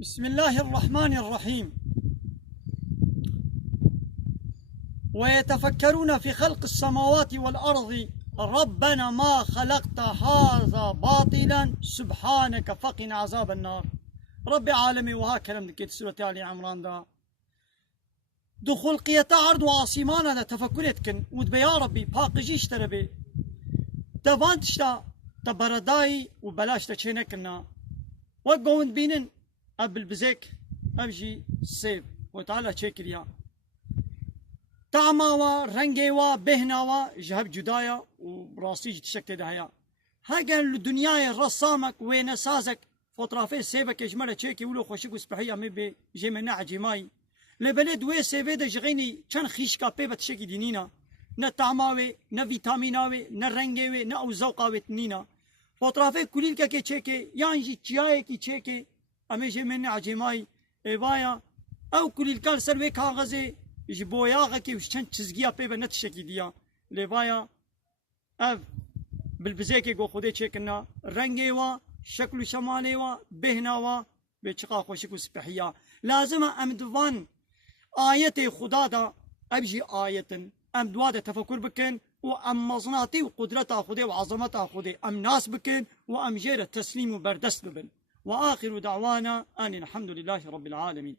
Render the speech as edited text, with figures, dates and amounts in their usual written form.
بسم الله الرحمن الرحيم. ويتفكرون في خلق السماوات والأرض ربنا ما خلقت هذا باطلا سبحانك فقنا عذاب النار. رب عالمي وها كلام دكيت سورة آل عمران دا دخول قيتا عرض وعاصيمانا دا تفكرتكن ودبي يا ربي باقجيش تربي تفانتشتا تبرداي وبلاش تشينكنا وقوند بينن قبل بزيك أبجي سيب وتعالى تشيكريا طعماوا رنگيوا بهناوا جهب جدايا وبراسيج تشكت دهيا هاجن الدنيا رسامك وينسازك فطرافي سيبك يجمر تشيكي ولو خوشك وسبحيا مبي جيمنا عجماي لبلد وي سيفيد جغيني كان خيشكا بي بتشكي دينينا نا طعماوي نا فيتاميناوي نا رنگيوي نا اوزوقاوي تنينا فطرافي كليلكا كي تشيكي يعني تشياي كي تشيكي امي جيمنا عجماي ايوايا او كليلكا سروي كاغزي جبوياغا كي وشان تشزقيا بيبا نتشكي ديا ليفايا اف بالبزيكي قو خودي تشيكنا رنگيوا شكل شماليوا بهناوا بيشقا خوشكو سبحيا لازم امدوان آية خدا دا ابجي آية امدوادا تفكر بكن وام مصناتي وقدرتا خودي وعظمتا خودي ام ناس بكن وام جير التسليم وبردست ببن واخر دعوانا ان الحمد لله رب العالمين.